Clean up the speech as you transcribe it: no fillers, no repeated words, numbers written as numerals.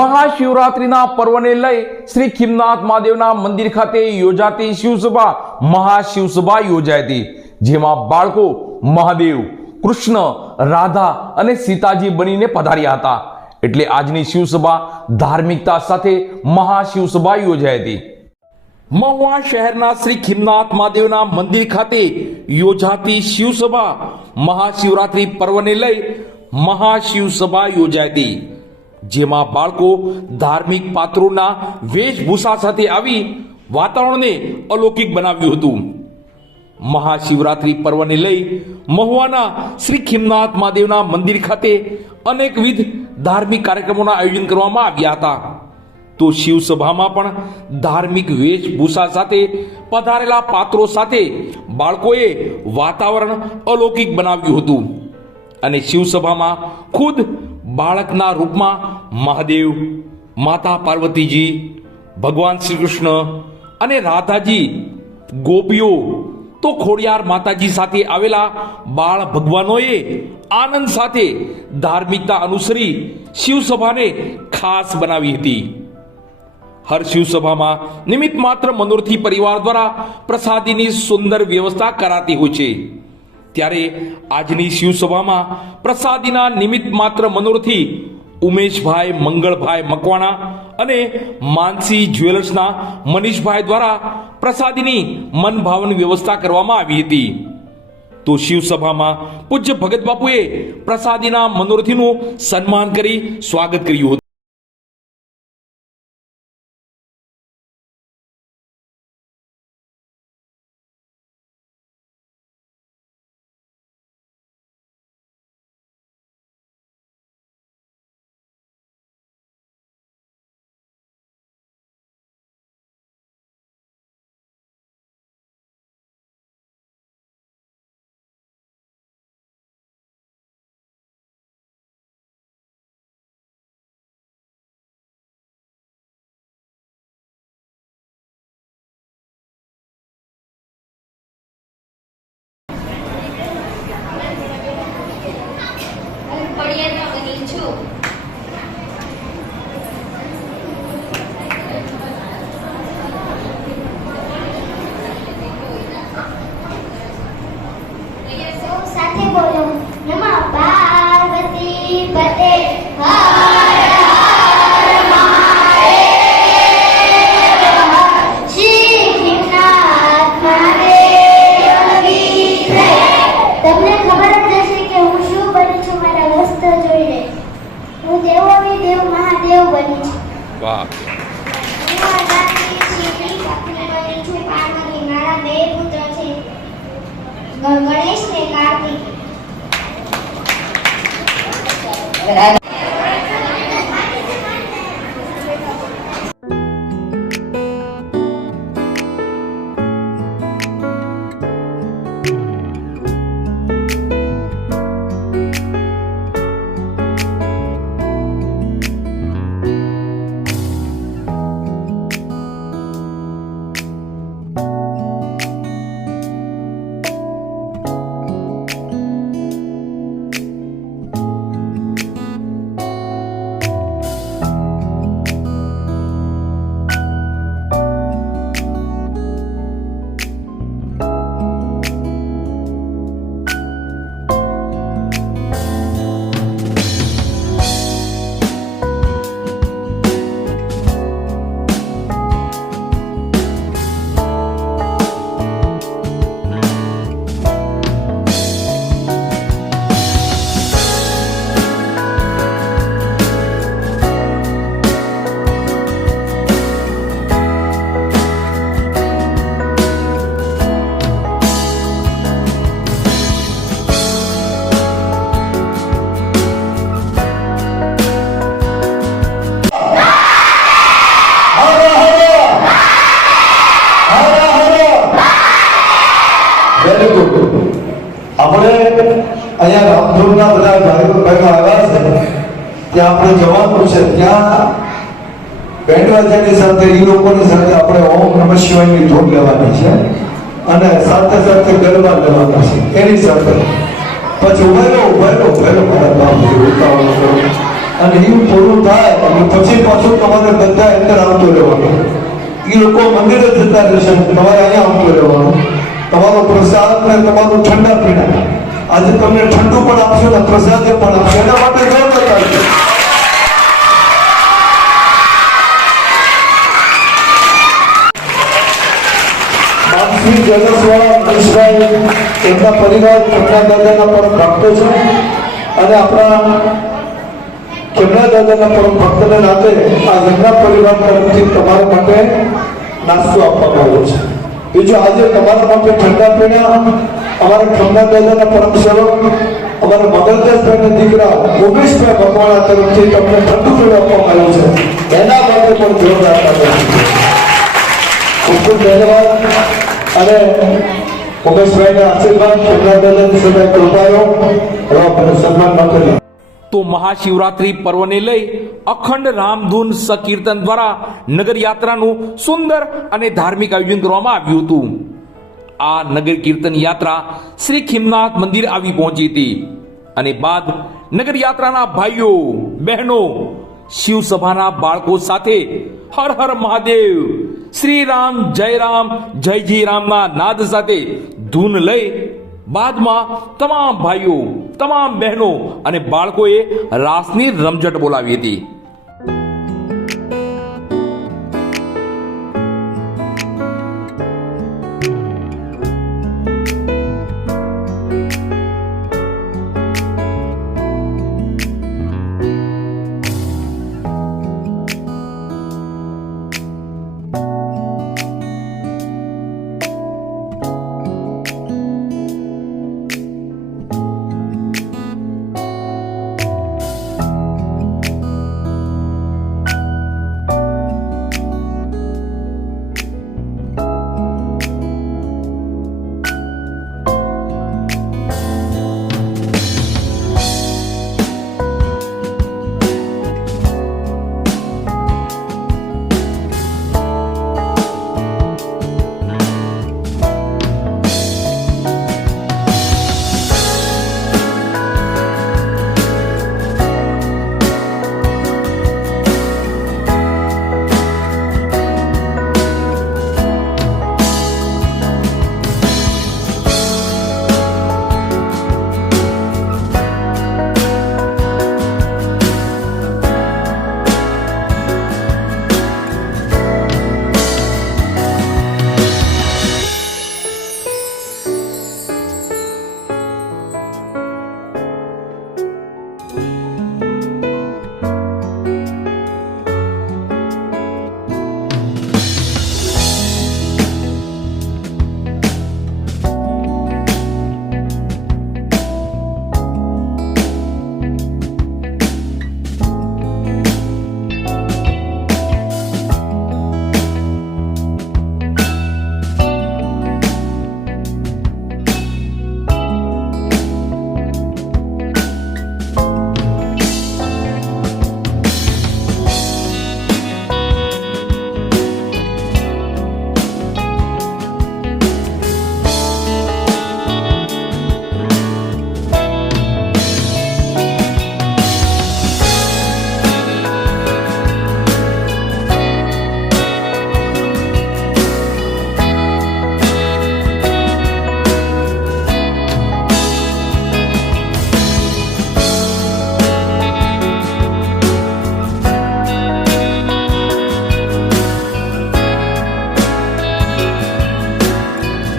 મહાશિવરાત્રિના પર્વને લઈ શ્રી ખીમનાથ મહાદેવના મંદિર ખાતે યોજાતી શિવસભા મહાશિવસભા યોજાઈ હતી, જેમાં બાળકો મહાદેવ, કૃષ્ણ, રાધા અને સીતાજી બનીને પધાર્યા હતા. એટલે આજની શિવસભા ધાર્મિકતા સાથે મહાશિવસભા યોજાઈ હતી. મહુવા શહેરના શ્રી ખીમનાથ મહાદેવના મંદિર ખાતે યોજાતી શિવસભા મહાશિવરાત્રિ પર્વને લઈ મહાશિવસભા યોજાઈ હતી, જેમાં બાળકો ધાર્મિક પાત્રોના વેશભૂષા સાથે આવી વાતાવરણને અલૌકિક બનાવ્યું હતું. મહાશિવરાત્રિ પર્વને લઈ મહુવાના શ્રી ખીમનાથ મહાદેવના મંદિર ખાતે અનેકવિધ ધાર્મિક કાર્યક્રમોના આયોજન કરવામાં આવ્યા હતા. તો શિવસભામાં પણ ધાર્મિક વેશભૂષા સાથે પધારેલા પાત્રો સાથે બાળકોએ વાતાવરણ અલૌકિક બનાવ્યું હતું અને શિવસભામાં ખુદ બાળકના રૂપમાં મહાદેવ, માતા પાર્વતીજી, ભગવાન શ્રી કૃષ્ણ અને રાધાજી, ગોપીઓ તો ખોડિયાર માતાજી સાથે આવેલા બાળ ભગવાનોએ આનંદ સાથે ધાર્મિકતા અનુસરી શિવસભાને ખાસ બનાવી હતી. હર શિવસભામાં નિમિત્ત માત્ર મનોરથી પરિવાર દ્વારા પ્રસાદીની સુંદર વ્યવસ્થા કરાતી હોય છે. ત્યારે આજની શિવસભામાં પ્રસાદીના નિમિત્ત માત્ર મનોરથી ઉમેશભાઈ મંગળભાઈ મકવાણા અને માનસી જ્વેલર્સના મનીષભાઈ દ્વારા પ્રસાદીની મનભાવન વ્યવસ્થા કરવામાં આવી હતી. તો શિવસભામાં પૂજ્ય ભગત બાપુએ પ્રસાદીના મનોરથીનું સન્માન કરી સ્વાગત કર્યું હતું. વાહ. ગણેશ ને કાર્તિક. આપણે અહીંયા રામધૂનના બધા કાર્યક્રમ આવ્યા છે, ત્યાં આપણે જવાનું છે. ત્યાં બેન્ડવાજાની સાથે એ લોકોની સાથે આપણે ઓમ નમઃ શિવાયની ધૂન લેવાની છે અને સાથે સાથે ગરબા લેવાના છે. એની સાથે પછી ઉભેલો મારા બાપ ઉતાવળ કરો અને એ પૂરું થાય અને પછી પાછું તમારે બધા અંદર આવતું રહેવાનું. એ લોકો મંદિરે જતા રહેશે, તમારે અહીંયા આવતું રહેવાનું. તમારો પ્રસાદ ને તમારું ઠંડા પીણા આજે તમને ઠંડુ પણ આપશો ને પ્રસાદ પણ આપશો. એના માટે જોર બતાવજો. માનસી જગતવાળા મનીષભાઈ એમના પરિવાર કેમના દાદાના પરમ ભક્તો છે અને આપણા કેમના દાદાના પરમ ભક્તને નાતે આ એમના પરિવાર તરફથી તમારા માટે નાસ્તો આપવામાં આવ્યો છે. બીજું આજે તમારા માટે ઠંડા પીણા અમારા કેમના દાદાના પરમ સેવક અમારા મગરદાસભાઈના દીકરા ઉમેશભાઈ મકવાણા તરફથી તમને ઠંડુ પીણું આપવામાં આવ્યું છે. એના માટે પણ જોરદાર તાળી. ખૂબ ખૂબ ધન્યવાદ. અને ઉમેશભાઈના આશીર્વાદ કેમના દાદાની સદાય કૃપાયો આપણે સન્માન કરી. તો મહાશિવરાત્રી પર્વને લઈ અખંડ રામધૂન સંકીર્તન દ્વારા નગર યાત્રાનું સુંદર અને ધાર્મિક આયોજન કરવામાં આવ્યું હતું. આ નગર કીર્તન યાત્રા શ્રી ખીમનાથ મંદિર આવી પહોંચી હતી અને બાદ નગર યાત્રાના ભાઈઓ બહેનો શિવસભાના બાળકો સાથે હર હર મહાદેવ, શ્રી રામ, જય જી રામના નાદ સાથે ધૂન લઈ બાદમાં તમામ ભાઈઓ, તમામ બહેનો અને બાળકોએ રાસની રમઝટ બોલાવી હતી.